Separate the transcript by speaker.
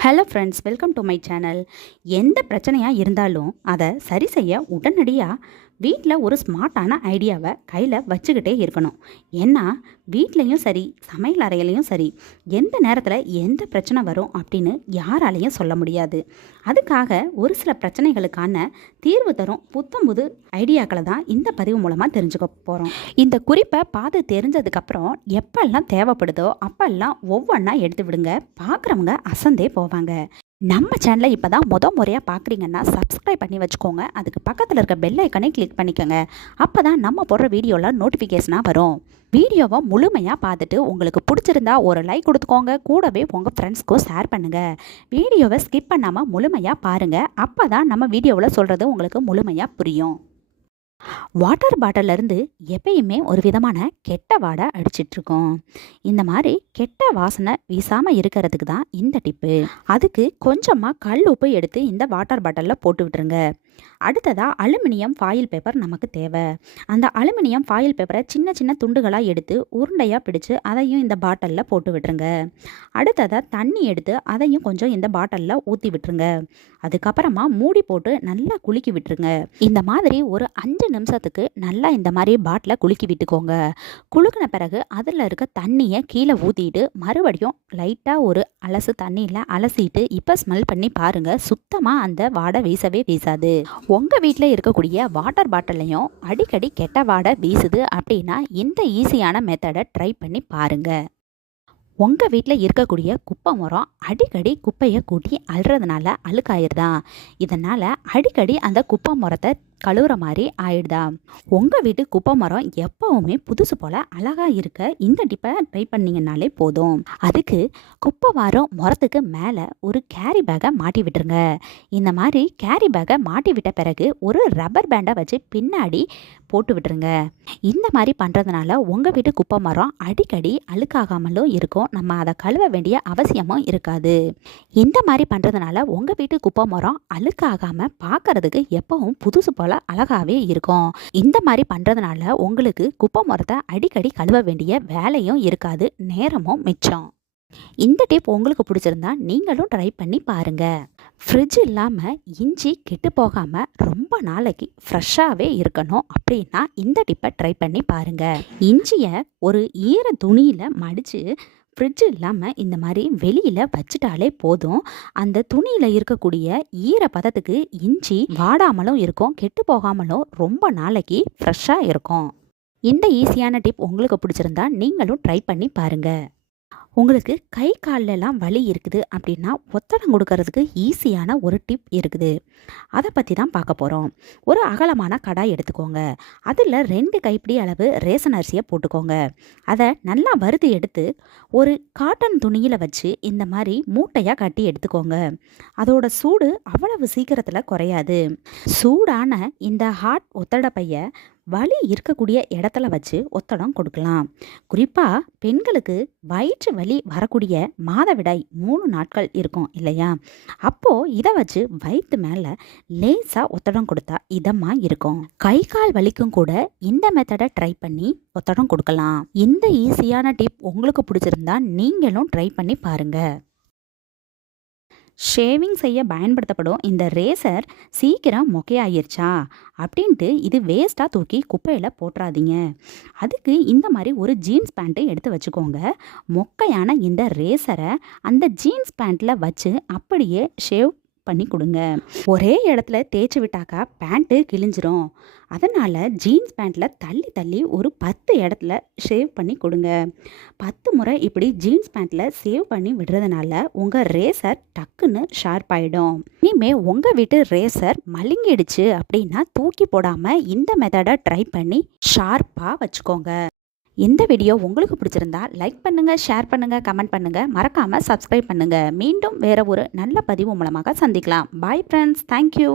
Speaker 1: Hello friends welcome to my channel எந்த பிரச்சனையாக இருந்தாலும் அதை சரி செய்ய உடனடியாக வீட்டில் ஒரு ஸ்மார்ட்டான ஐடியாவை கையில் வச்சுக்கிட்டே இருக்கணும். ஏன்னா வீட்லேயும் சரி சமையல் அறையிலையும் சரி எந்த நேரத்தில் எந்த பிரச்சனை வரும் அப்படின்னு யாராலையும் சொல்ல முடியாது. அதுக்காக ஒரு சில பிரச்சனைகளுக்கான தீர்வு தரும் புத்தம் புது ஐடியாக்களை தான் இந்த பதிவு மூலமாக தெரிஞ்சுக்க போகிறோம் இந்த குறிப்பை பார்த்து தெரிஞ்சதுக்கப்புறம் எப்பெல்லாம் தேவைப்படுதோ அப்பெல்லாம் ஒவ்வொன்றா எடுத்து விடுங்க. பார்க்குறவங்க அசந்தே போவாங்க. நம்ம சேனலை இப்போ தான் முத முறையாக பார்க்குறீங்கன்னா சப்ஸ்கிரைப் பண்ணி வச்சுக்கோங்க. அதுக்கு பக்கத்தில் இருக்க பெல் ஐக்கனை கிளிக் பண்ணிக்கோங்க. அப்போ தான் நம்ம போடுற வீடியோவில் நோட்டிஃபிகேஷனாக வரும். வீடியோவை முழுமையாக பார்த்துட்டு உங்களுக்கு பிடிச்சிருந்தா ஒரு லைக் கொடுத்துக்கோங்க. கூடவே உங்கள் ஃப்ரெண்ட்ஸ்க்கும் ஷேர் பண்ணுங்கள் வீடியோவை ஸ்கிப் பண்ணாமல் முழுமையாக பாருங்கள் அப்போ தான் நம்ம வீடியோவில் சொல்கிறது உங்களுக்கு முழுமையாக புரியும். வாட்டர் பாட்டிலேருந்து எப்பயுமே ஒரு விதமான கெட்ட வாடை அடிச்சிட்ருக்கோம். இந்த மாதிரி கெட்ட வாசனை வீசாமல் இருக்கிறதுக்கு தான் இந்த டிப்பு. அதுக்கு கொஞ்சமாக கல் உப்பு எடுத்து இந்த வாட்டர் பாட்டிலில் போட்டு விட்டுருங்க அடுத்ததாக அலுமினியம் ஃபாயில் பேப்பர் நமக்கு தேவை. அந்த அலுமினியம் ஃபாயில் பேப்பரை சின்ன சின்ன துண்டுகளாக எடுத்து உருண்டையாக பிடிச்சு அதையும் இந்த பாட்டிலில் போட்டு விட்டுருங்க. அடுத்ததாக தண்ணி எடுத்து அதையும் கொஞ்சம் இந்த பாட்டிலில் ஊற்றி விட்டுருங்க. அதுக்கப்புறமா மூடி போட்டு நல்லா குலுக்கி விட்டுருங்க. இந்த மாதிரி ஒரு அஞ்சு நிமிஷத்துக்கு நல்லா இந்த மாதிரி பாட்டிலை குலுக்கி விட்டுக்கோங்க. குலுக்கின பிறகு அதில் இருக்க தண்ணியை கீழே ஊற்றிட்டு மறுபடியும் லைட்டாக ஒரு அலசு தண்ணியில் அலசிட்டு இப்போ ஸ்மெல் பண்ணி பாருங்கள் சுத்தமாக அந்த வாடை வீசவே வீசாது. உங்கள் வீட்டில் இருக்கக்கூடிய வாட்டர் பாட்டிலையும் அடிக்கடி கெட்ட வாடை வீசுது அப்படின்னா இந்த ஈஸியான மெத்தடை ட்ரை பண்ணி பாருங்கள் உங்கள் வீட்டில் இருக்கக்கூடிய குப்பை மரம் அடிக்கடி குப்பையை கூட்டி அழுறதுனால அழுக்காயிருதான் இதனால் அடிக்கடி அந்த குப்பை மரத்தை கழுவுற மாதிரி ஆயிடுதா? உங்கள் வீட்டு குப்பை மரம் எப்போவுமே புதுசு போல் அழகாக இருக்க இந்த டிப்பை ட்ரை பண்ணிங்கனாலே போதும். அதுக்கு குப்பை மரம் மரத்துக்கு மேலே ஒரு கேரி பேக்கை மாட்டி விட்டுருங்க. இந்த மாதிரி கேரி பேக்கை மாட்டி விட்ட பிறகு ஒரு ரப்பர் பேண்டை வச்சு பின்னாடி போட்டு விட்டுருங்க. இந்த மாதிரி பண்ணுறதுனால உங்கள் வீட்டு குப்பை மரம் அடிக்கடி அழுக்காகாமலும் இருக்கும். நம்ம அதை கழுவ வேண்டிய அவசியமும் இருக்காது. இந்த மாதிரி பண்ணுறதுனால உங்கள் வீட்டு குப்பை மரம் அழுக்காகாமல் பார்க்கறதுக்கு எப்பவும் புதுசு போல் அழகாகவே இருக்கும். இந்த மாதிரி பண்ணுறதுனால உங்களுக்கு குப்பை மரத்தை அடிக்கடி கழுவ வேண்டிய வேலையும் இருக்காது நேரமும் மிச்சம். இந்த டிப் உங்களுக்கு பிடிச்சிருந்தா நீங்களும் ட்ரை பண்ணி பாருங்கள் ஃப்ரிட்ஜ் இல்லாமல் இஞ்சி கெட்டு போகாமல் ரொம்ப நாளைக்கு ஃப்ரெஷ்ஷாகவே இருக்கணும் அப்படின்னா இந்த டிப்பை ட்ரை பண்ணி பாருங்கள் இஞ்சியை ஒரு ஈர துணியில் மடித்து ஃப்ரிட்ஜ் இல்லாமல் இந்த மாதிரி வெளியில் வச்சுட்டாலே போதும். அந்த துணியில் இருக்கக்கூடிய ஈர பதத்துக்கு இஞ்சி வாடாமலும் இருக்கும் கெட்டு போகாமலும் ரொம்ப நாளைக்கு ஃப்ரெஷ்ஷாக இருக்கும். இந்த ஈஸியான டிப் உங்களுக்கு பிடிச்சிருந்தா நீங்களும் ட்ரை பண்ணி பாருங்கள் உங்களுக்கு கை கால்லெல்லாம் வலி இருக்குது அப்படின்னா ஒத்தடம் கொடுக்கறதுக்கு ஈஸியான ஒரு டிப் இருக்குது. அதை பற்றி தான் பார்க்க போகிறோம் ஒரு அகலமான கடாய் எடுத்துக்கோங்க. அதில் ரெண்டு கைப்பிடி அளவு ரேசன் அரிசியை போட்டுக்கோங்க. அதை நல்லா வறுத்து எடுத்து ஒரு காட்டன் துணியில் வச்சு இந்த மாதிரி மூட்டையாக கட்டி எடுத்துக்கோங்க. அதோட சூடு அவ்வளவு சீக்கிரத்தில் குறையாது. சூடான இந்த ஹாட் ஒத்தடை வலி இருக்கக்கூடிய இடத்துல வச்சு ஒத்தடம் கொடுக்கலாம். குறிப்பாக பெண்களுக்கு வயிற்று வலி வரக்கூடிய மாதவிடாய் மூணு நாட்கள் இருக்கும் இல்லையா? அப்போது இதை வச்சு வயிற்று மேலே லேசாக ஒத்தடம் கொடுத்தா இதமாக இருக்கும். கை கால் வலிக்கும் கூட இந்த மெத்தடை ட்ரை பண்ணி ஒத்தடம் கொடுக்கலாம். இந்த ஈஸியான டிப் உங்களுக்கு பிடிச்சிருந்தா நீங்களும் ட்ரை பண்ணி பாருங்கள் ஷேவிங் செய்ய பயன்படுத்தப்படும் இந்த ரேசர் சீக்கிரம் மொக்கையாயிருச்சா? அப்படின்ட்டு இது வேஸ்ட்டாக தூக்கி குப்பையில் போட்டுறாதீங்க. அதுக்கு இந்த மாதிரி ஒரு ஜீன்ஸ் பேண்ட்டு எடுத்து வச்சுக்கோங்க. மொக்கையான இந்த ரேசரை அந்த ஜீன்ஸ் பேண்ட்டில் வச்சு அப்படியே ஷேவ் பண்ணி கொடுங்க. ஒரே இடத்துல தேய்ச்சி விட்டாக்கா பேண்ட்டு கிழிஞ்சிரும். அதனால் ஜீன்ஸ் பேண்ட்டில் தள்ளி தள்ளி ஒரு பத்து இடத்துல ஷேவ் பண்ணி கொடுங்க. பத்து முறை இப்படி ஜீன்ஸ் பேண்ட்டில் சேவ் பண்ணி விடுறதுனால உங்கள் ரேசர் டக்குன்னு ஷார்ப் ஆகிடும் இனிமேல் உங்கள் வீட்டு ரேசர் மழுங்கிடுச்சு அப்படின்னா தூக்கி போடாமல் இந்த மெத்தடை ட்ரை பண்ணி ஷார்ப்பாக வச்சுக்கோங்க. இந்த வீடியோ உங்களுக்கு பிடிச்சிருந்தா லைக் பண்ணுங்கள் ஷேர் பண்ணுங்கள் கமெண்ட் பண்ணுங்கள் மறக்காமல் சப்ஸ்கிரைப் பண்ணுங்கள் மீண்டும் வேறு ஒரு நல்ல பதிவு மூலமாக சந்திக்கலாம். Bye friends thank you